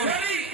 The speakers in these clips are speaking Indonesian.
Dari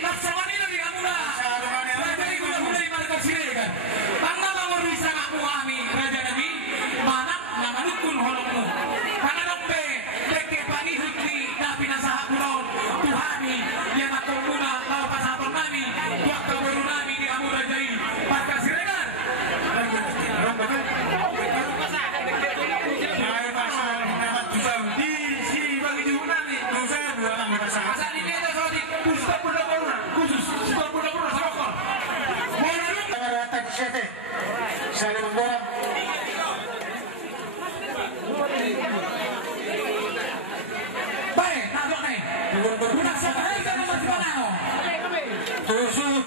Tusuk.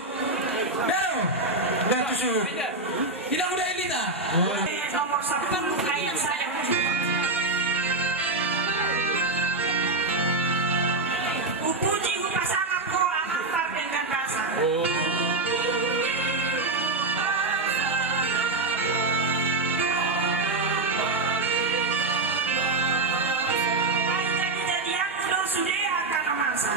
Pero, nggak tusuk. Tidak mudah ini tak? Nomor 1 kayak saya. Puji pasangan ko ang antar dengan rasa. Jadi-jadian sudah akan masa.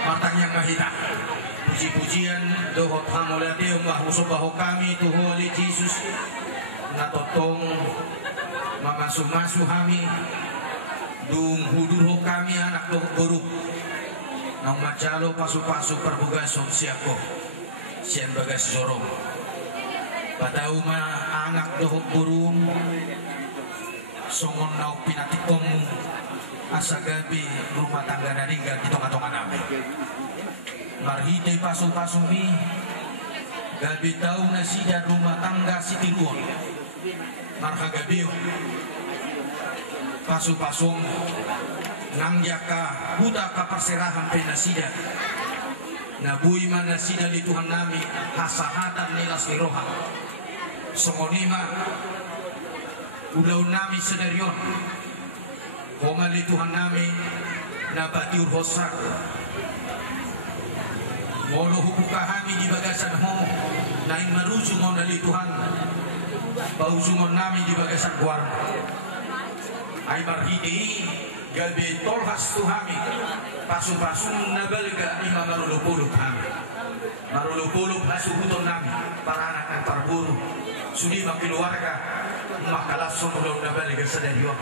Matang yang mahina puji-pujian dohot hamolate mahusubaho kami tuho li Jesus natotong mamasuh-masuh kami dung hudurho kami anak doh buruk nang macalo pasu-pasu perbugason siako sian bagas sorong patau ma anak doh burung songon nau pinatikom asa gabi rumah tangga naringgal di tonga-tonga nami marhite pasu-pasu mi gabi tau nasida rumah tangga si tiruon marhagabio pasu-pasung nang jaka buta ka perserahan penasida nabui man nasida di Tuhan nami hasahatan nilas niroha songonima ulau nami sedarion komali Tuhan nami nabatiur hosak mono hubuka kami di bagasan ho nain marusu mo nali Tuhan pausumon nami di bagasan guar ay marhidi gabi tolhas tuhami pasu-pasung nabalga ima marulupulup kami marulupulup hasuhuton nami para anak dan para guru sudi makiluarga makalason ulau nabalga sadarion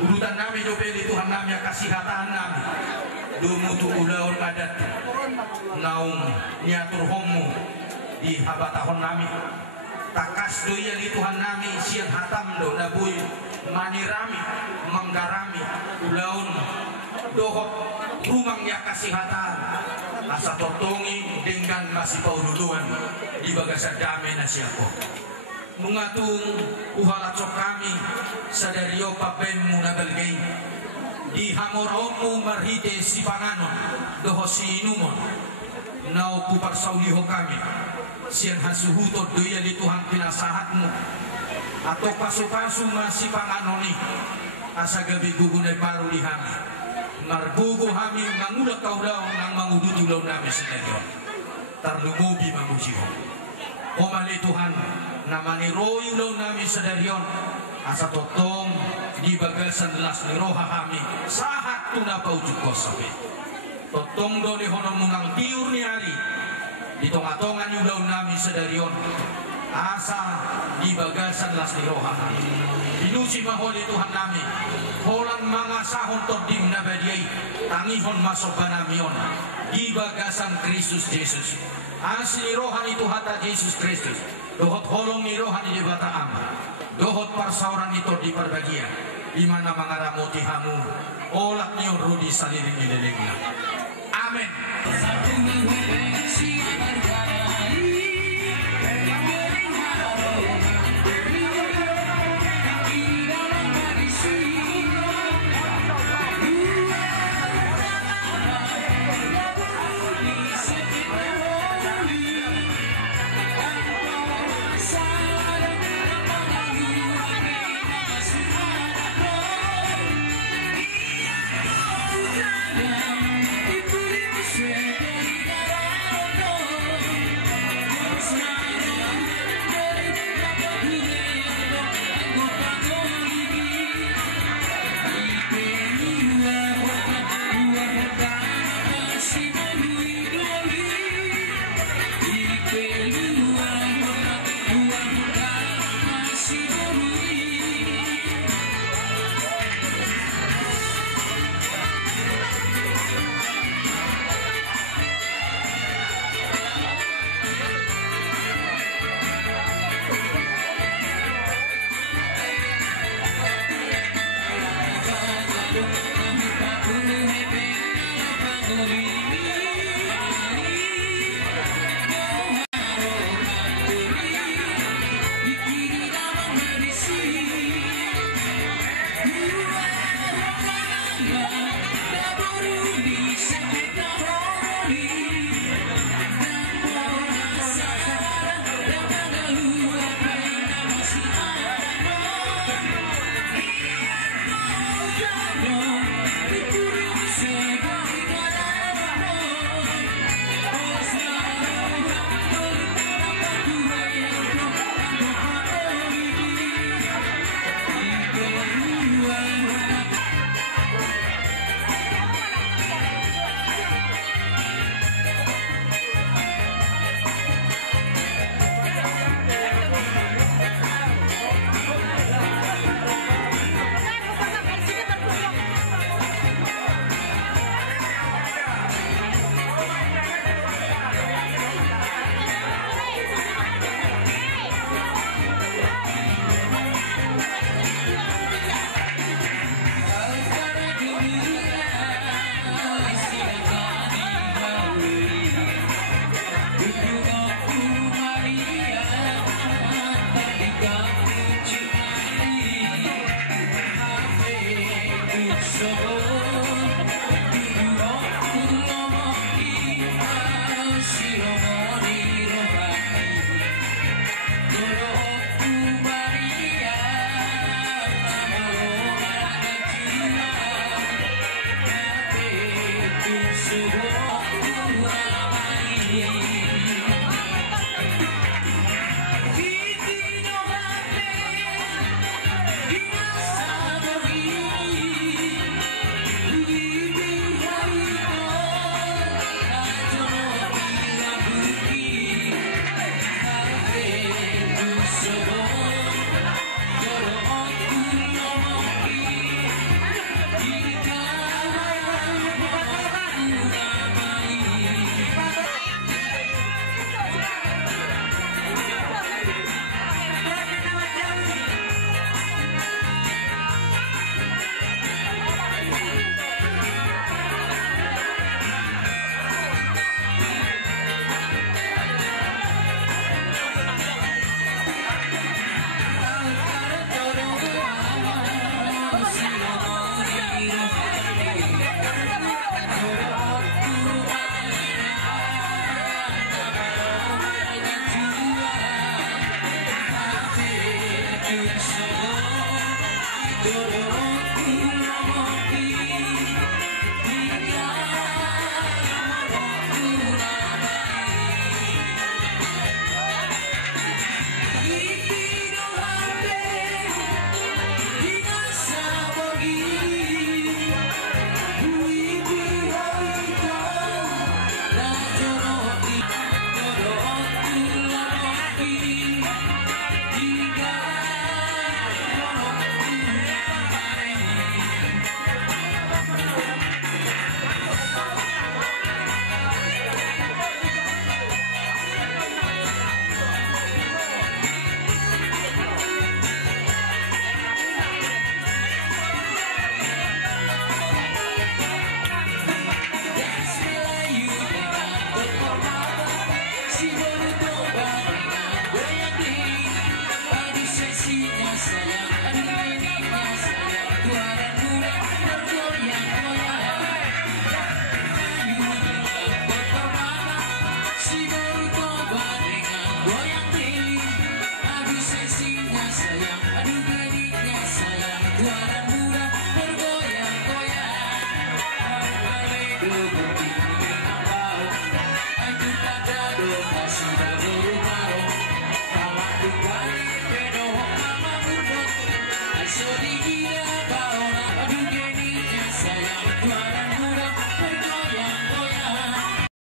urutan nami dopeli Tuhan nami kasihatan nami dumutu ulaur adat naung niatur homu di habatahon nami takas doya di Tuhan nami siang hatam do nabui manirami manggarami ulaun dohot rumangnya kasihatan asa totongi dengan masih paululuan di bagasan damai nasiako mengatung uhalacok kami sadario papenmu nagalgay di hamoromu marhite si panganon doho si inumon nau kuparsauliho kami siang hasuhuto doya di Tuhan pinasahatmu atau pasu-pasu masih panganoni asa gabi gugunay paru di kami margugo kami mangulak kau daw nang manguduti ulaw namin sinayon tarlumubi mangusiho komali Tuhan namani roy ulaw namin sa daryon asa totong di bagasan las ni roha kami sahat tunapau ko sabi totong do ni honong mungang tiur ni ari di tonga-tongan ulaw namin sa daryon asa di bagasan las ni roha kami dinusi maholi Tuhan namin holang mga sahon todim na badiyay tangihon masoba namion di bagasan Kristus Jesus asli rohan itu hata Yesus Kristus dohot holong ni rohan di bata ama dohot parsauran itu di perbagian di mana mangaramuti hamu olak niyo rudi saliring ililingna amin.